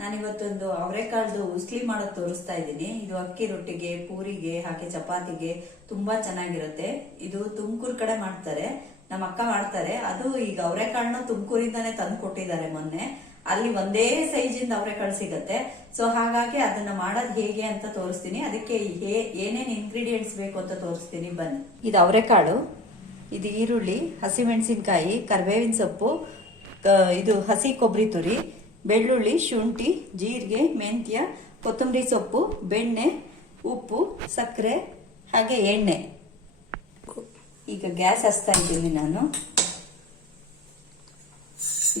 ನಾನಿವತ್ತೊಂದು ಅವರೆಕಾಳ್ದು ಉಸ್ಲಿ ಮಾಡೋದು ತೋರಿಸ್ತಾ ಇದ್ದೀನಿ. ಇದು ಅಕ್ಕಿ ರೊಟ್ಟಿಗೆ, ಪೂರಿಗೆ, ಹಾಗೆ ಚಪಾತಿಗೆ ತುಂಬಾ ಚೆನ್ನಾಗಿರುತ್ತೆ. ಇದು ತುಮಕೂರು ಕಡೆ ಮಾಡ್ತಾರೆ, ನಮ್ಮ ಅಕ್ಕ ಮಾಡ್ತಾರೆ. ಅದು ಈಗ ಅವರೆಕಾಳನ್ನ ತುಮಕೂರಿಂದಾನೇ ತಂದು ಕೊಟ್ಟಿದ್ದಾರೆ ಮೊನ್ನೆ. ಅಲ್ಲಿ ಒಂದೇ ಸೈಜಿಂದ ಅವರೆಕಾಳು ಸಿಗತ್ತೆ. ಸೊ ಹಾಗಾಗಿ ಅದನ್ನ ಮಾಡೋದು ಹೇಗೆ ಅಂತ ತೋರಿಸ್ತೀನಿ. ಅದಕ್ಕೆ ಏನೇನ್ ಇಂಗ್ರೀಡಿಯೆಂಟ್ಸ್ ಬೇಕು ಅಂತ ತೋರಿಸ್ತೀನಿ, ಬನ್ನಿ. ಇದು ಅವರೆಕಾಳು, ಇದು ಈರುಳ್ಳಿ, ಹಸಿಮೆಣಸಿನ್ಕಾಯಿ, ಕರಿಬೇವಿನ ಸೊಪ್ಪು, ಇದು ಹಸಿ ಕೊಬ್ಬರಿ ತುರಿ, ಬೆಳ್ಳುಳ್ಳಿ, ಶುಂಠಿ, ಜೀರಿಗೆ, ಮೆಂತ್ಯ, ಕೊತ್ತಂಬರಿ ಸೊಪ್ಪು, ಬೆಣ್ಣೆ, ಉಪ್ಪು, ಸಕ್ಕರೆ, ಹಾಗೆ ಎಣ್ಣೆ. ಈಗ ಗ್ಯಾಸ್ ಹಚ್ತಾ ಇದ್ದೀನಿ ನಾನು.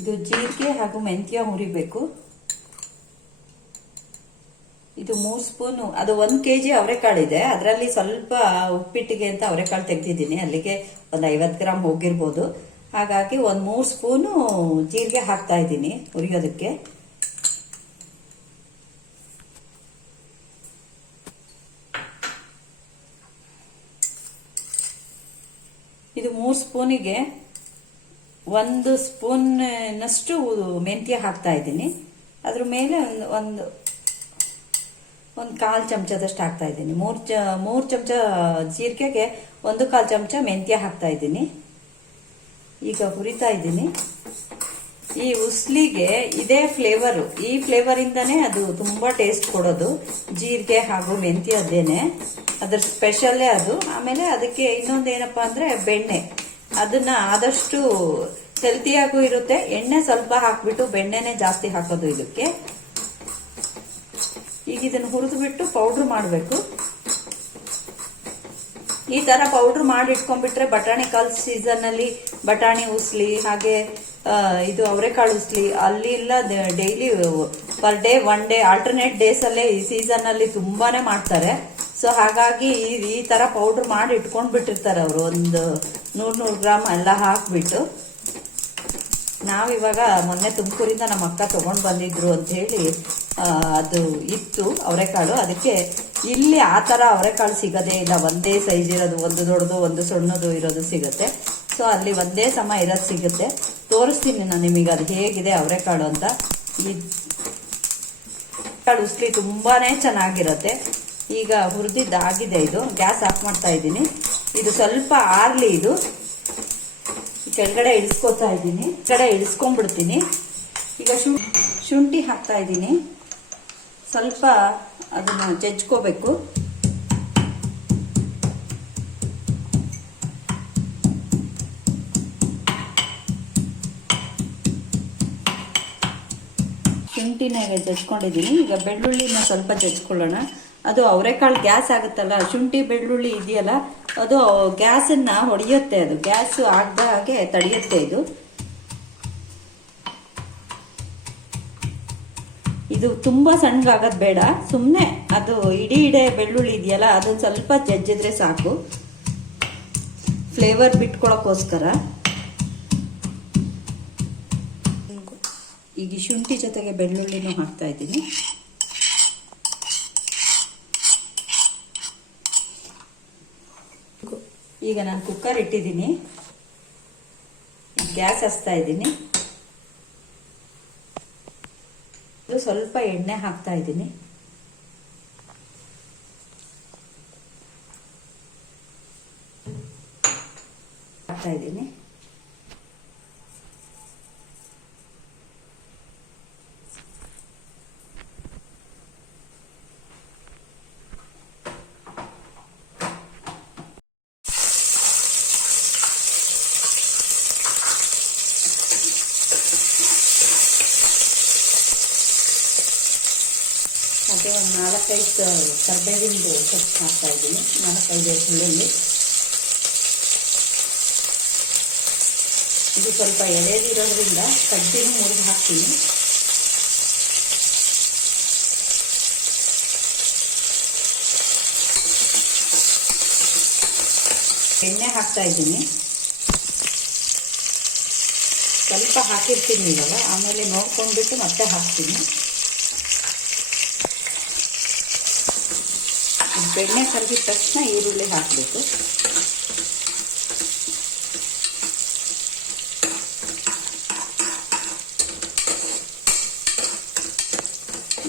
ಇದು ಜೀರಿಗೆ ಹಾಗೂ ಮೆಂತ್ಯ ಹುರಿಬೇಕು. ಇದು 3 ಸ್ಪೂನು, ಅದು 1 kg ಅವರೆಕಾಳಿದೆ. ಅದರಲ್ಲಿ ಸ್ವಲ್ಪ ಉಪ್ಪಿಟ್ಟಿಗೆ ಅಂತ ಅವರೆಕಾಳು ತೆಗೆದಿದ್ದೀನಿ, ಅಲ್ಲಿಗೆ ಒಂದು 50 ಗ್ರಾಮ್ ಹೋಗಿರ್ಬೋದು. ಹಾಗಾಗಿ ಒಂದು 3 ಸ್ಪೂನು ಜೀರಿಗೆ ಹಾಕ್ತಾ ಇದ್ದೀನಿ ಹುರಿಯೋದಕ್ಕೆ. ಇದು 3 ಸ್ಪೂನಿಗೆ 1 ಸ್ಪೂನ್ನಷ್ಟು ಮೆಂತ್ಯ ಹಾಕ್ತಾ ಇದ್ದೀನಿ. ಅದ್ರ ಮೇಲೆ ಒಂದು 1/4 ಚಮಚದಷ್ಟು ಹಾಕ್ತಾ ಇದ್ದೀನಿ. 3 ಚಮಚ ಜೀರಿಗೆಗೆ 1/4 ಚಮಚ ಮೆಂತ್ಯ ಹಾಕ್ತಾ ಇದ್ದೀನಿ. ಈಗ ಹುರಿತಾ ಇದ್ದೀನಿ. ಈ ಉಸ್ಲಿಗೆ ಇದೇ ಫ್ಲೇವರು, ಈ ಫ್ಲೇವರ್ ಇಂದಾನೆ ಅದು ತುಂಬಾ ಟೇಸ್ಟ್ ಕೊಡೋದು. ಜೀರಿಗೆ ಹಾಗೂ ಮೆಂತ್ಯದ್ದೇನೆ ಅದ್ರ ಸ್ಪೆಷಲ್ಲೇ ಅದು. ಆಮೇಲೆ ಅದಕ್ಕೆ ಇನ್ನೊಂದೇನಪ್ಪಾ ಅಂದ್ರೆ ಬೆಣ್ಣೆ, ಅದನ್ನ ಆದಷ್ಟು ಹೆಲ್ತಿಯಾಗೂ ಇರುತ್ತೆ. ಎಣ್ಣೆ ಸ್ವಲ್ಪ ಹಾಕ್ಬಿಟ್ಟು ಬೆಣ್ಣೆನೆ ಜಾಸ್ತಿ ಹಾಕೋದು ಇದಕ್ಕೆ. ಈಗ ಇದನ್ನ ಹುರಿದು ಬಿಟ್ಟು ಪೌಡ್ರ್ ಮಾಡಬೇಕು. ಈ ತರ ಪೌಡರ್ ಮಾಡಿ ಇಟ್ಕೊಂಡ್ಬಿಟ್ರೆ ಬಟಾಣಿ ಕಾಳು ಸೀಸನ್ ಅಲ್ಲಿ ಬಟಾಣಿ ಉಸ್ಲಿ, ಹಾಗೆ ಇದು ಅವರೆಕಾಳು ಉಸ್ಲಿ ಅಲ್ಲಿ ಇಲ್ಲ, daily per day 1 day alternate days ಅಲ್ಲೇ ಈ ಸೀಸನ್ ಅಲ್ಲಿ ತುಂಬಾನೇ ಮಾಡ್ತಾರೆ. ಸೊ ಹಾಗಾಗಿ ಈ ತರ ಪೌಡರ್ ಮಾಡಿ ಇಟ್ಕೊಂಡ್ ಬಿಟ್ಟಿರ್ತಾರೆ ಅವರು. ಒಂದು 100 ಗ್ರಾಮ್ ಎಲ್ಲ ಹಾಕ್ಬಿಟ್ಟು. ನಾವಿವಾಗ ಮೊನ್ನೆ ತುಮಕೂರಿಂದ ನಮ್ಮ ಅಕ್ಕ ತಗೊಂಡ್ ಬಂದಿದ್ರು ಅಂತ ಹೇಳಿ ಅದು ಇತ್ತು ಅವರೆಕಾಳು. ಅದಕ್ಕೆ ಇಲ್ಲಿ ಆ ತರ ಅವರೆಕಾಳು ಸಿಗದೇ ಇಲ್ಲ, ಒಂದೇ ಸೈಜ್ ಇರೋದು, ಒಂದು ದೊಡ್ಡದು ಒಂದು ಸಣ್ಣದು ಇರೋದು ಸಿಗುತ್ತೆ. ಸೊ ಅಲ್ಲಿ ಒಂದೇ ಸಮ ಇರೋದು ಸಿಗುತ್ತೆ. ತೋರಿಸ್ತೀನಿ ನಾನು ನಿಮಗೆ ಅದು ಹೇಗಿದೆ ಅವರೆಕಾಳು ಅಂತ. ಈ ಕಾಳು ಉಸ್ಲಿ ತುಂಬಾನೇ ಚೆನ್ನಾಗಿರುತ್ತೆ. ಈಗ ಹುರಿದಿದ್ದಾಗಿದೆ. ಇದು ಗ್ಯಾಸ್ ಆಫ್ ಮಾಡ್ತಾ ಇದ್ದೀನಿ. ಇದು ಸ್ವಲ್ಪ ಆರ್ಲಿ. ಇದು ಕೆಳಗಡೆ ಇಳಿಸ್ಕೊತಾ ಇದ್ದೀನಿ, ಕೆಳಗಡೆ ಇಳಿಸ್ಕೊಂಡ್ಬಿಡ್ತೀನಿ. ಈಗ ಶುಂಠಿ ಹಾಕ್ತಾ ಇದ್ದೀನಿ. ಸ್ವಲ್ಪ ಅದನ್ನ ಜಜ್ಕೋಬೇಕು. ಶುಂಠಿನ ಜಜ್ಕೊಂಡಿದ್ದೀನಿ. ಈಗ ಬೆಳ್ಳುಳ್ಳಿನ ಸ್ವಲ್ಪ ಜಜ್ಕೊಳ್ಳೋಣ. ಅದು ಅವರೆಕಾಳು ಗ್ಯಾಸ್ ಆಗುತ್ತಲ್ಲ, ಶುಂಠಿ ಬೆಳ್ಳುಳ್ಳಿ ಇದೆಯಲ್ಲ, ಅದು ಗ್ಯಾಸನ್ನ ಹೊಡೆಯುತ್ತೆ. ಅದು ಗ್ಯಾಸ್ ಆಗದ ಹಾಗೆ ತಡೆಯುತ್ತೆ. ಇದು ತುಂಬಾ ಸಣ್ಣಗಾಗದ್ ಬೇಡ, ಸುಮ್ಮನೆ ಅದು ಇಡೀ ಬೆಳ್ಳುಳ್ಳಿ ಇದೆಯಲ್ಲ ಅದನ್ನ ಸ್ವಲ್ಪ ಜಜ್ಜಿದ್ರೆ ಸಾಕು, ಫ್ಲೇವರ್ ಬಿಟ್ಕೊಳಕ್ಕೋಸ್ಕರ. ಈಗ ಶುಂಠಿ ಜೊತೆಗೆ ಬೆಳ್ಳುಳ್ಳಿನೂ ಹಾಕ್ತಾ ಇದ್ದೀನಿ. ಈಗ ನಾನು ಕುಕ್ಕರ್ ಇಟ್ಟಿದ್ದೀನಿ, ಗ್ಯಾಸ್ ಹಚ್ತಾ ಇದ್ದೀನಿ. ಸ್ವಲ್ಪ ಎಣ್ಣೆ ಹಾಕ್ತಾ ಇದ್ದೀನಿ. ಮತ್ತೆ ಒಂದು 4-5 ಕರಿಬೇವಿನ ಸೊಪ್ಪು ಹಾಕ್ತಾ ಇದ್ದೀನಿ, 4-5 ಬೆಳ್ಳುಳ್ಳಿ. ಇದು ಸ್ವಲ್ಪ ಎಳೆದಿರೋದ್ರಿಂದ ಕಡ್ಡಿನೂ ಮುರಿದು ಹಾಕ್ತೀನಿ. ಎಣ್ಣೆ ಹಾಕ್ತಾ ಇದ್ದೀನಿ. ಸ್ವಲ್ಪ ಹಾಕಿರ್ತೀನಿ ಇವಾಗ, ಆಮೇಲೆ ನೋಡ್ಕೊಂಡ್ಬಿಟ್ಟು ಮತ್ತೆ ಹಾಕ್ತೀನಿ. ಬೆಣ್ಣೆ ಕರಗಿದ ತಕ್ಷಣ ಈರುಳ್ಳಿ ಹಾಕಬೇಕು.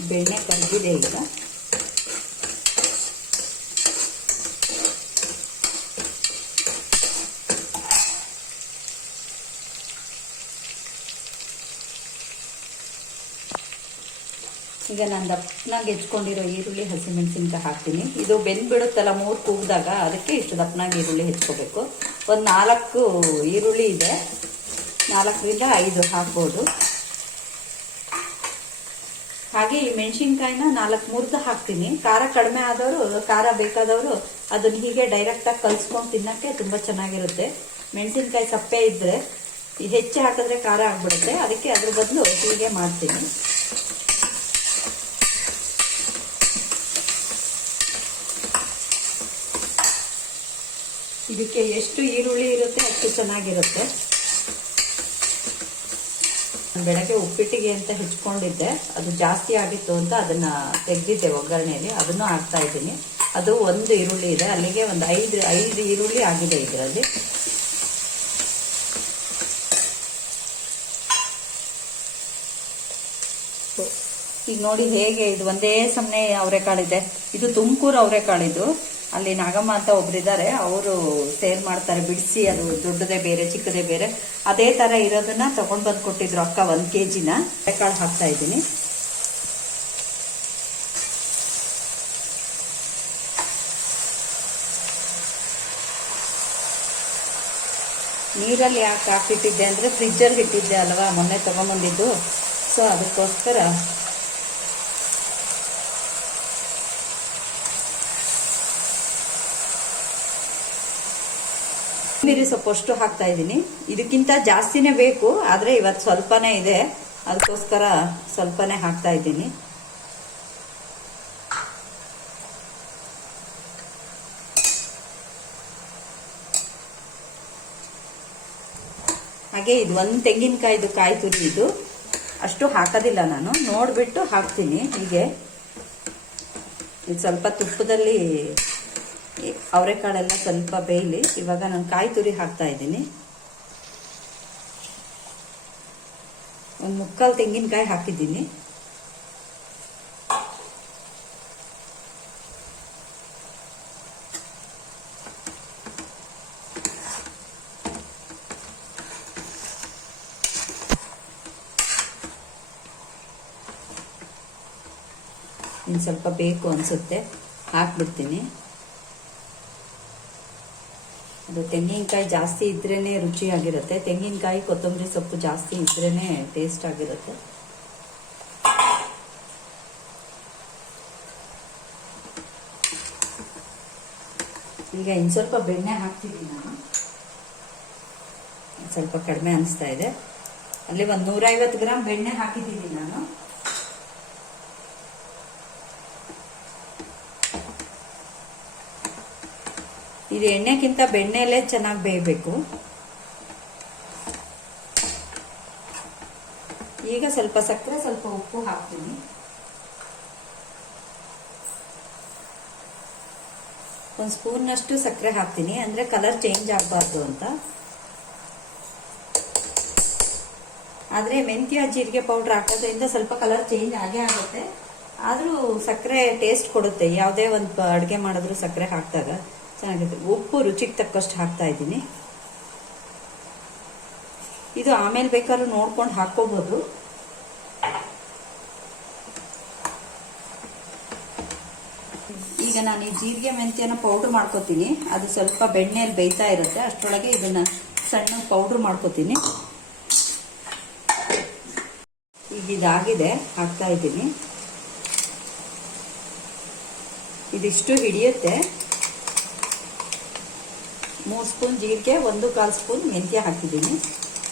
ಬೆಣ್ಣೆ ಕರಗಿದೆ ಈಗ. ಈಗ ನಾನು ದಪ್ಪನಾಗಿ ಹೆಚ್ಕೊಂಡಿರೋ ಈರುಳ್ಳಿ ಹಸಿಮೆಣಸಿನ್ಕಾಯಿ ಹಾಕ್ತೀನಿ. ಇದು ಬೆಂದ್ಬಿಡುತ್ತಲ್ಲ 3 ಕೂಗಿದಾಗ, ಅದಕ್ಕೆ ಇಷ್ಟು ದಪ್ಪನಾಗಿ ಈರುಳ್ಳಿ ಹೆಚ್ಕೋಬೇಕು. ಒಂದು 4 ಈರುಳ್ಳಿ ಇದೆ, 4ರಿಂದ 5 ಹಾಕ್ಬೋದು. ಹಾಗೆ ಈ ಮೆಣಸಿನ್ಕಾಯಿನ 4 ಮುರಿದು ಹಾಕ್ತೀನಿ. ಖಾರ ಕಡಿಮೆ ಆದವರು, ಖಾರ ಬೇಕಾದವರು ಅದನ್ನ ಹೀಗೆ ಡೈರೆಕ್ಟಾಗಿ ಕಲ್ಸ್ಕೊಂಡು ತಿನ್ನಕ್ಕೆ ತುಂಬ ಚೆನ್ನಾಗಿರುತ್ತೆ. ಮೆಣಸಿನ್ಕಾಯಿ ಸಪ್ಪೆ ಇದ್ರೆ ಹೆಚ್ಚು ಹಾಕಿದ್ರೆ ಖಾರ ಆಗ್ಬಿಡುತ್ತೆ, ಅದಕ್ಕೆ ಅದ್ರ ಬದಲು ಹೀಗೆ ಮಾಡ್ತೀನಿ. ಇದಕ್ಕೆ ಎಷ್ಟು ಈರುಳ್ಳಿ ಇರುತ್ತೆ ಅಷ್ಟು ಚೆನ್ನಾಗಿರುತ್ತೆ. ಬೆಳಗ್ಗೆ ಉಪ್ಪಿಟ್ಟಿಗೆ ಅಂತ ಹೆಚ್ಕೊಂಡಿದ್ದೆ, ಅದು ಜಾಸ್ತಿ ಆಗಿತ್ತು ಅಂತ ಅದನ್ನ ತೆಗೆದಿದ್ದೆ ಒಗ್ಗರಣೆಯಲ್ಲಿ, ಅದನ್ನು ಹಾಕ್ತಾ ಇದ್ದೀನಿ. ಅದು 1 ಈರುಳ್ಳಿ ಇದೆ, ಅಲ್ಲಿಗೆ ಒಂದು 5 ಈರುಳ್ಳಿ ಆಗಿದೆ ಇದರಲ್ಲಿ. ಈಗ ನೋಡಿ ಹೇಗೆ ಇದು ಒಂದೇ ಸಮನೆ ಅವರೆಕಾಳಿದೆ. ಇದು ತುಮಕೂರು ಅವರೆಕಾಳಿದು. ಅಲ್ಲಿ ನಾಗಮ್ಮ ಅಂತ ಒಬ್ರಿದ್ದಾರೆ, ಅವರು ಸೇಲ್ ಮಾಡ್ತಾರೆ ಬಿಡಿಸಿ. ಅದು ದೊಡ್ಡದೇ ಬೇರೆ ಚಿಕ್ಕದೇ ಬೇರೆ, ಅದೇ ತರ ಇರೋದನ್ನ ತಗೊಂಡ್ ಬಂದು ಕೊಟ್ಟಿದ್ರು ಅಕ್ಕ. 1 kg ಅವರೆಕಾಳು ಹಾಕ್ತಾ ಇದ್ದೀನಿ. ನೀರಲ್ಲಿ ಯಾಕೆ ಹಾಕಿಟ್ಟಿದ್ದೆ ಅಂದ್ರೆ ಫ್ರಿಜ್ಜಲ್ಲಿ ಇಟ್ಟಿದ್ದೆ ಅಲ್ವಾ, ಮೊನ್ನೆ ತಗೊಂಡ್ಬಂದಿದ್ದು. ಸೊ ಅದಕ್ಕೋಸ್ಕರ ಕೊತ್ತಂಬರಿ ಸೊಪ್ಪು ಅಷ್ಟು ಹಾಕ್ತಾ ಇದ್ದೀನಿ. ಇದಕ್ಕಿಂತ ಜಾಸ್ತಿನೇ ಬೇಕು, ಆದ್ರೆ ಇವತ್ತು ಸ್ವಲ್ಪನೇ ಇದೆ, ಅದಕ್ಕೋಸ್ಕರ ಸ್ವಲ್ಪನೇ ಹಾಕ್ತಾ ಇದ್ದೀನಿ. ಹಾಗೆ ಇದು 1 ತೆಂಗಿನಕಾಯಿದು ಕಾಯಿ ತುರಿ, ಇದು ಅಷ್ಟು ಹಾಕೋದಿಲ್ಲ ನಾನು, ನೋಡ್ಬಿಟ್ಟು ಹಾಕ್ತೀನಿ. ಹೀಗೆ ಇದು ಸ್ವಲ್ಪ ತುಪ್ಪದಲ್ಲಿ ಅವರೆಕಾಳೆಲ್ಲ ಸ್ವಲ್ಪ ಬೇಯಲಿ. ಇವಾಗ ನಾನು ಕಾಯಿ ತುರಿ ಹಾಕ್ತಾ ಇದ್ದೀನಿ. 1 ಮುಕ್ಕಾಲು ತೆಂಗಿನಕಾಯಿ ಹಾಕಿದ್ದೀನಿ. ಇನ್ನು ಸ್ವಲ್ಪ ಬೇಕು ಅನ್ಸುತ್ತೆ, ಹಾಕ್ಬಿಡ್ತೀನಿ. ಅದು ತೆಂಗಿನಕಾಯಿ ಜಾಸ್ತಿ ಇದ್ರೇನೆ ರುಚಿಯಾಗಿರುತ್ತೆ. ತೆಂಗಿನಕಾಯಿ ಕೊತ್ತಂಬರಿ ಸೊಪ್ಪು ಜಾಸ್ತಿ ಇದ್ರೇನೆ ಟೇಸ್ಟ್ ಆಗಿರುತ್ತೆ. ಈಗ ಇನ್ನು ಸ್ವಲ್ಪ ಬೆಣ್ಣೆ ಹಾಕ್ತಿದ್ದೀನಿ ನಾನು. ಸ್ವಲ್ಪ ಕಡಿಮೆ ಅನಿಸ್ತಾ ಇದೆ. ಅಲ್ಲಿ ಒಂದು 150 ಗ್ರಾಮ್ ಬೆಣ್ಣೆ ಹಾಕಿದ್ದೀನಿ ನಾನು. ಇದು ಎಣ್ಣೆಗಿಂತ ಬೆಣ್ಣೆಲೇ ಚೆನ್ನಾಗಿ ಬೇಯಬೇಕು. ಈಗ ಸ್ವಲ್ಪ ಸಕ್ಕರೆ, ಸ್ವಲ್ಪ ಉಪ್ಪು ಹಾಕ್ತೀನಿ. ಒಂದು ಸ್ಪೂನ್ನಷ್ಟು ಸಕ್ಕರೆ ಹಾಕ್ತೀನಿ, ಅಂದ್ರೆ ಕಲರ್ ಚೇಂಜ್ ಆಗಬಾರ್ದು ಅಂತ. ಆದ್ರೆ ಮೆಂತ್ಯ ಜೀರಿಗೆ ಪೌಡರ್ ಹಾಕೋದ್ರಿಂದ ಸ್ವಲ್ಪ ಕಲರ್ ಚೇಂಜ್ ಆಗೇ ಆಗುತ್ತೆ. ಆದ್ರೂ ಸಕ್ಕರೆ ಟೇಸ್ಟ್ ಕೊಡುತ್ತೆ, ಯಾವುದೇ ಒಂದು ಅಡುಗೆ ಮಾಡಿದ್ರು ಸಕ್ಕರೆ ಹಾಕಿದಾಗ ಚೆನ್ನಾಗಿದೆ. ಉಪ್ಪು ರುಚಿಗೆ ತಕ್ಕಷ್ಟು ಹಾಕ್ತಾ ಇದ್ದೀನಿ. ಇದು ಆಮೇಲೆ ಬೇಕಾದ್ರೂ ನೋಡ್ಕೊಂಡು ಹಾಕೋಬಹುದು. ಈಗ ನಾನು ಈ ಜೀರಿಗೆ ಮೆಂತ್ಯನ ಪೌಡರ್ ಮಾಡ್ಕೋತೀನಿ. ಅದು ಸ್ವಲ್ಪ ಬೆಣ್ಣೆಯಲ್ಲಿ ಬೇಯ್ತಾ ಇರುತ್ತೆ, ಅಷ್ಟರೊಳಗೆ ಇದನ್ನ ಸಣ್ಣ ಪೌಡರ್ ಮಾಡ್ಕೋತೀನಿ. ಈಗ ಇದಾಗಿದೆ, ಹಾಕ್ತಾ ಇದ್ದೀನಿ. ಇದಿಷ್ಟು ಹಿಡಿಯುತ್ತೆ. 3 ಸ್ಪೂನ್ ಜೀರಿಗೆ, 1/4 ಸ್ಪೂನ್ ಮೆಂತ್ಯ ಹಾಕಿದ್ದೀನಿ.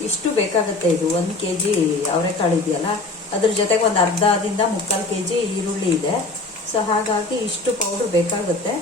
ಇಷ್ಟು ಬೇಕಾಗುತ್ತೆ. ಇದು 1 kg ಅವರೆಕಾಳು ಇದೆಯಲ್ಲ, ಅದ್ರ ಜೊತೆಗೆ ಒಂದು ಅರ್ಧದಿಂದ 3/4 kg ಈರುಳ್ಳಿ ಇದೆ. ಸೊ ಹಾಗಾಗಿ ಇಷ್ಟು ಪೌಡರ್ ಬೇಕಾಗುತ್ತೆ.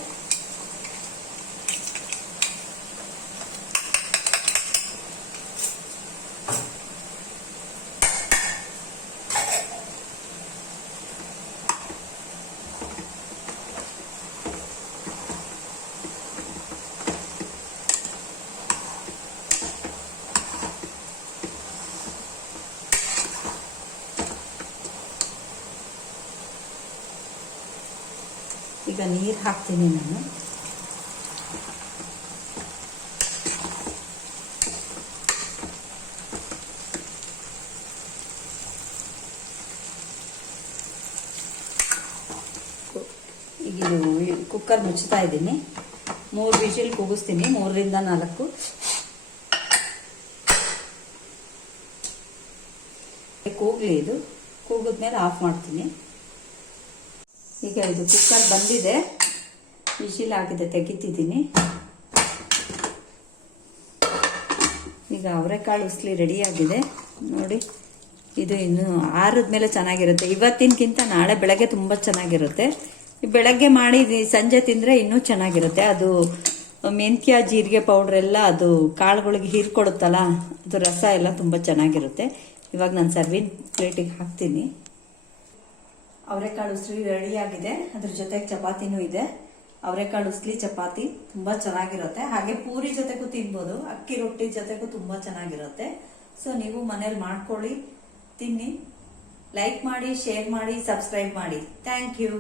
ಈಗ ನೀರು ಹಾಕ್ತೀನಿ ನಾನು. ಈಗ ಇದು ಕುಕ್ಕರ್ ಮುಚ್ತಾ ಇದ್ದೀನಿ. 3 ವಿಷಲ್ ಕೂಗಿಸ್ತೀನಿ, 3ರಿಂದ 4. ಕೂಗ್ಲಿ, ಇದು ಕೂಗಿದ್ಮೇಲೆ ಆಫ್ ಮಾಡ್ತೀನಿ. ಈಗ ಇದು ಕುಕ್ಕರ್ ಬಂದಿದೆ, ವಿಷಲ್ ಆಗಿದೆ, ತೆಗಿತಿದ್ದೀನಿ. ಈಗ ಅವರೆಕಾಳು ಉಸ್ಲಿ ರೆಡಿಯಾಗಿದೆ ನೋಡಿ. ಇದು ಇನ್ನು ಆರಿದ್ಮೇಲೆ ಚೆನ್ನಾಗಿರುತ್ತೆ. ಇವತ್ತಿನಕ್ಕಿಂತ ನಾಳೆ ಬೆಳಗ್ಗೆ ತುಂಬ ಚೆನ್ನಾಗಿರುತ್ತೆ. ಬೆಳಗ್ಗೆ ಮಾಡಿ ಸಂಜೆ ತಿಂದರೆ ಇನ್ನೂ ಚೆನ್ನಾಗಿರುತ್ತೆ. ಅದು ಮೆಂತ್ಯ ಜೀರಿಗೆ ಪೌಡ್ರ್ ಎಲ್ಲ ಅದು ಕಾಳುಗಳಿಗೆ ಹೀರ್ಕೊಡುತ್ತಲ್ಲ, ಅದು ರಸ ಎಲ್ಲ ತುಂಬ ಚೆನ್ನಾಗಿರುತ್ತೆ. ಇವಾಗ ನಾನು ಸರ್ವಿಂಗ್ ಪ್ಲೇಟಿಗೆ ಹಾಕ್ತೀನಿ. ಅವರೆಕಾಳು ಉಸ್ಲಿ ರೆಡಿಯಾಗಿದೆ, ಅದ್ರ ಜೊತೆಗೆ ಚಪಾತಿನೂ ಇದೆ. ಅವರೆಕಾಳು ಉಸ್ಲಿ ಚಪಾತಿ ತುಂಬ ಚೆನ್ನಾಗಿರುತ್ತೆ. ಹಾಗೆ ಪೂರಿ ಜೊತೆಗೂ ತಿನ್ಬೋದು, ಅಕ್ಕಿ ರೊಟ್ಟಿ ಜೊತೆಗೂ ತುಂಬ ಚೆನ್ನಾಗಿರುತ್ತೆ. ಸೊ ನೀವು ಮನೇಲಿ ಮಾಡ್ಕೊಳ್ಳಿ, ತಿನ್ನಿ. ಲೈಕ್ ಮಾಡಿ, ಶೇರ್ ಮಾಡಿ, ಸಬ್ಸ್ಕ್ರೈಬ್ ಮಾಡಿ. Thank you.